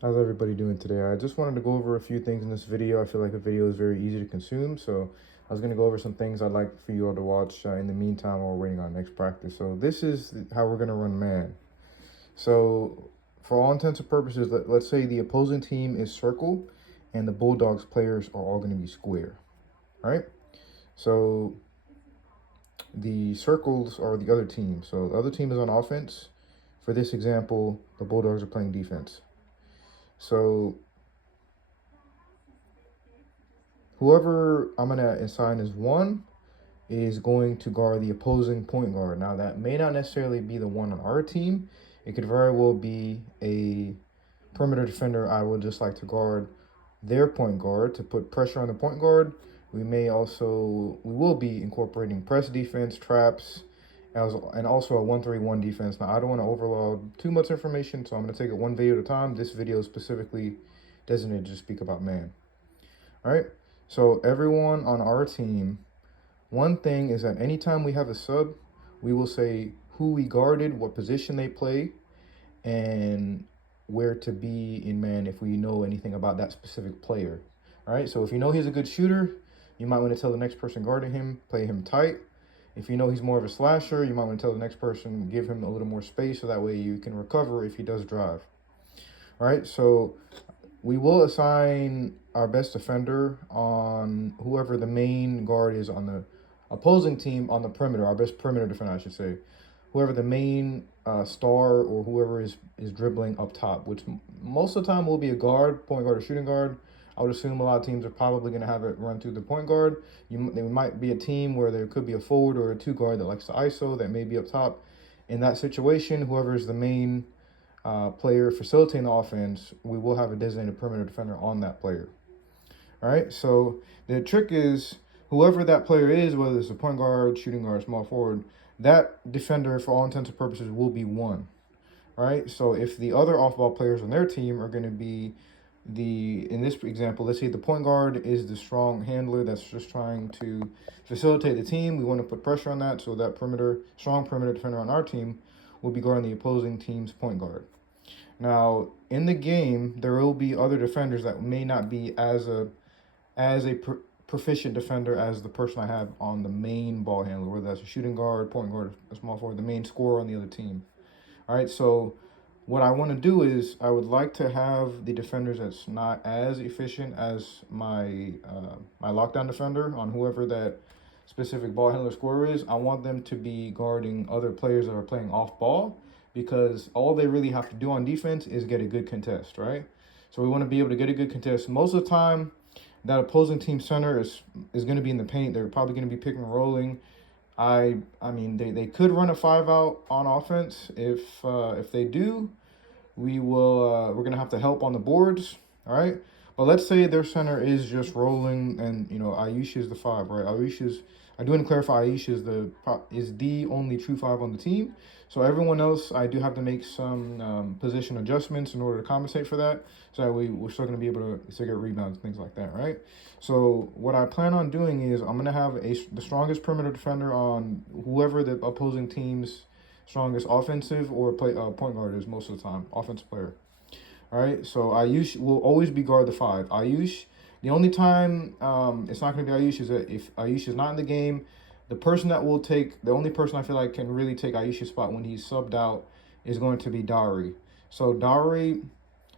How's everybody doing today? I just wanted to go over a few things in this video. I feel like a video is very easy to consume, so I was going to go over some things I'd like for you all to watch in the meantime while we're waiting on next practice. So this is how we're going to run man. So for all intents and purposes, let's say the opposing team is circle and the Bulldogs players are all going to be square. All right? So the circles are the other team. So the other team is on offense. For this example, the Bulldogs are playing defense. So whoever I'm going to assign as one is going to guard the opposing point guard. Now, that may not necessarily be the one on our team. It could very well be a perimeter defender I would just like to guard their point guard to put pressure on the point guard. We will be incorporating press defense, traps, and also a 1-3-1 defense. Now, I don't want to overload too much information, so I'm going to take it one video at a time. This video is specifically designated to speak about man. All right, so everyone on our team, one thing is that anytime we have a sub, we will say who we guarded, what position they play, and where to be in man if we know anything about that specific player. All right, so if you know he's a good shooter, you might want to tell the next person guarding him, play him tight. If you know he's more of a slasher, you might want to tell the next person, give him a little more space so that way you can recover if he does drive. All right, so we will assign our best defender on whoever the main guard is on the opposing team on the perimeter, our best perimeter defender, I should say. Whoever the main star or whoever is dribbling up top, which most of the time will be a guard, point guard, or shooting guard. I would assume a lot of teams are probably going to have it run through the point guard. There might be a team where there could be a forward or a two guard that likes to ISO that may be up top. In that situation, whoever is the main player facilitating the offense, we will have a designated perimeter defender on that player. All right, so the trick is whoever that player is, whether it's a point guard, shooting guard, small forward, that defender, for all intents and purposes, will be one. All right, so if the other off-ball players on their team are going to be in this example, let's say the point guard is the strong handler that's just trying to facilitate the team. We want to put pressure on that, so that strong perimeter defender on our team will be guarding the opposing team's point guard. Now, in the game, there will be other defenders that may not be as a proficient defender as the person I have on the main ball handler, whether that's a shooting guard, point guard, a small forward, the main scorer on the other team. All right, so what I want to do is I would like to have the defenders that's not as efficient as my lockdown defender on whoever that specific ball handler scorer is. I want them to be guarding other players that are playing off ball, because all they really have to do on defense is get a good contest, right? So we want to be able to get a good contest. Most of the time, that opposing team center is going to be in the paint. They're probably going to be picking and rolling. I mean, they could run a 5-out on offense. If they do, we're going to have to help on the boards, all right? But let's say their center is just rolling, and Ayush is the 5, right? I do want to clarify, Ayush is the only true 5 on the team. So everyone else, I do have to make some position adjustments in order to compensate for that. So that we're still going to be able to get rebounds, things like that, right? So what I plan on doing is I'm going to have the strongest perimeter defender on whoever the opposing team's strongest offensive or point guard is most of the time, offensive player. All right, so Ayush will always be guard the 5. Ayush, the only time it's not going to be Ayush is that if Ayush is not in the game, the only person I feel like can really take Ayush's spot when he's subbed out is going to be Dari. So Dari,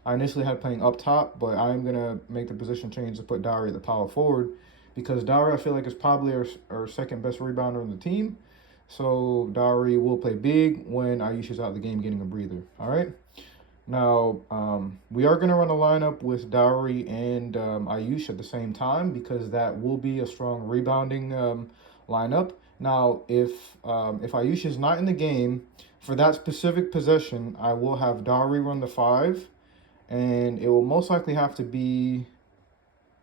I initially had playing up top, but I'm going to make the position change to put Dari at the power forward, because Dari I feel like is probably our second best rebounder on the team. So Dari will play big when Ayush is out of the game getting a breather. All right. Now, we are going to run a lineup with Dowry and Ayush at the same time, because that will be a strong rebounding lineup. Now, if Ayush is not in the game for that specific possession, I will have Dowry run the 5, and it will most likely have to be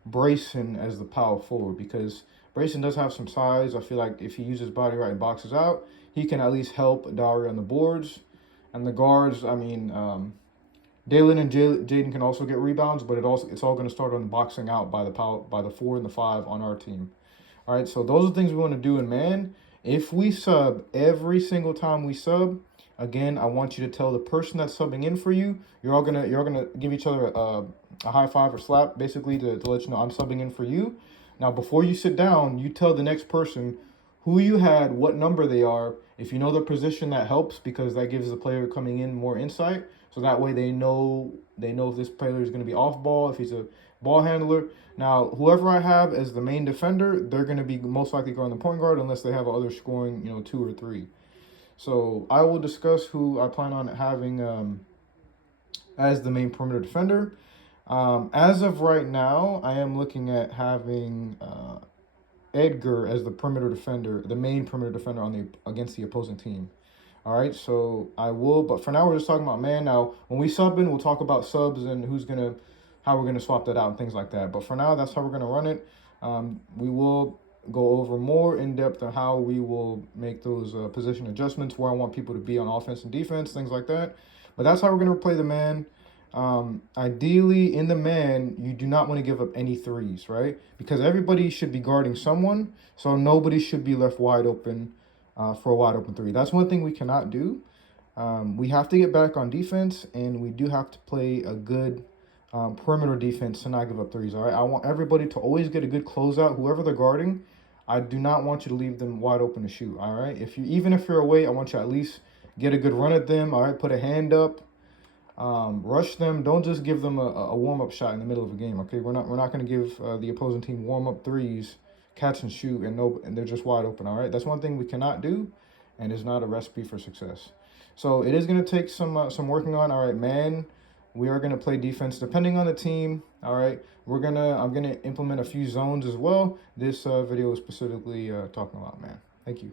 Brayson as the power forward, because Brayson does have some size. I feel like if he uses body right and boxes out, he can at least help Dowry on the boards. And the guards, I mean, Dalen and Jaden can also get rebounds, but it's all going to start on boxing out by the 4 and the 5 on our team. All right, so those are things we want to do in man. If we sub every single time we sub, Again, I want you to tell the person that's subbing in for you. You're gonna give each other a high five or slap, basically to let you know I'm subbing in for you. Now, before you sit down, you tell the next person who you had, what number they are. If you know the position, that helps because that gives the player coming in more insight. So that way they know if this player is going to be off ball, if he's a ball handler. Now, whoever I have as the main defender, they're going to be most likely going the point guard unless they have other scoring, 2 or 3. So I will discuss who I plan on having as the main perimeter defender. As of right now, I am looking at having Edgar as the perimeter defender, the main perimeter defender against the opposing team. All right, so I will, but for now we're just talking about man. Now, when we sub in, we'll talk about subs and how we're gonna swap that out and things like that. But for now, that's how we're gonna run it. We will go over more in depth on how we will make those position adjustments, where I want people to be on offense and defense, things like that. But that's how we're gonna play the man. Ideally, in the man, you do not want to give up any threes, right? Because everybody should be guarding someone, so nobody should be left wide open for a wide open three. That's one thing we cannot do. We have to get back on defense, and we do have to play a good perimeter defense to not give up threes. All right, I want everybody to always get a good closeout. Whoever they're guarding, I do not want you to leave them wide open to shoot. All right, even if you're away, I want you to at least get a good run at them. All right, put a hand up. Rush them. Don't just give them a warm-up shot in the middle of a game. Okay, we're not going to give the opposing team warm-up threes, catch and shoot, and they're just wide open. All right, that's one thing we cannot do, and is not a recipe for success. So it is going to take some working on. All right, man, we are going to play defense depending on the team. All right, I'm gonna implement a few zones as well. This video is specifically talking about man. Thank you.